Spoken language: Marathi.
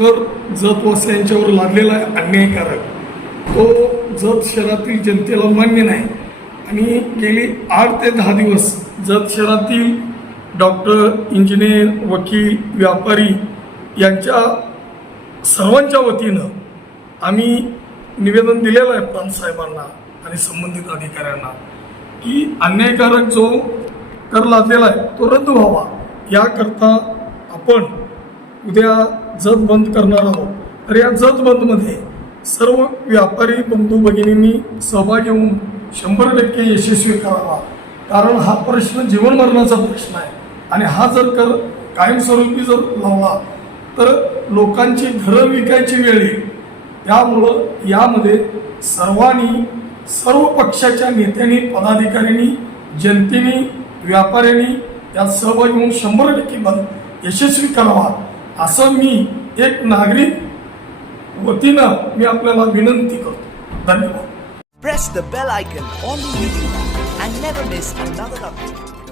वर जत वसल्यांच्यावर लादलेला आहे अन्यायकारक. तो जत शहरातील जनतेला मान्य नाही. आणि गेली आठ ते दहा दिवस जत शहरातील डॉक्टर इंजिनियर वकील व्यापारी यांच्या सर्वांच्या वतीनं आम्ही निवेदन दिलेलं आहे प्रांतसाहेबांना आणि संबंधित अधिकाऱ्यांना की अन्यायकारक जो कर लादलेला आहे तो रद्द व्हावा. याकरता आपण उद्या जत बंद करणार आहोत. तर या जत बंदमध्ये सर्व व्यापारी बंधू भगिनींनी सहभागी होऊन शंभर टक्के यशस्वी करावा. कारण हा प्रश्न जीवनमरणाचा प्रश्न आहे. आणि हा जर कर कायमस्वरूपी जर लावला तर लोकांची घरं विकायची वेळ येईल. त्यामुळं यामध्ये सर्वांनी सर्व पक्षाच्या नेत्यांनी पदाधिकाऱ्यांनी जनतेने व्यापाऱ्यांनी यात सहभागी होऊन शंभर टक्के बंद यशस्वी करावा. असं मी एक नागरिक वतीनं मी आपल्याला विनंती करतो. धन्यवाद. Press the bell icon on the YouTube and never miss another update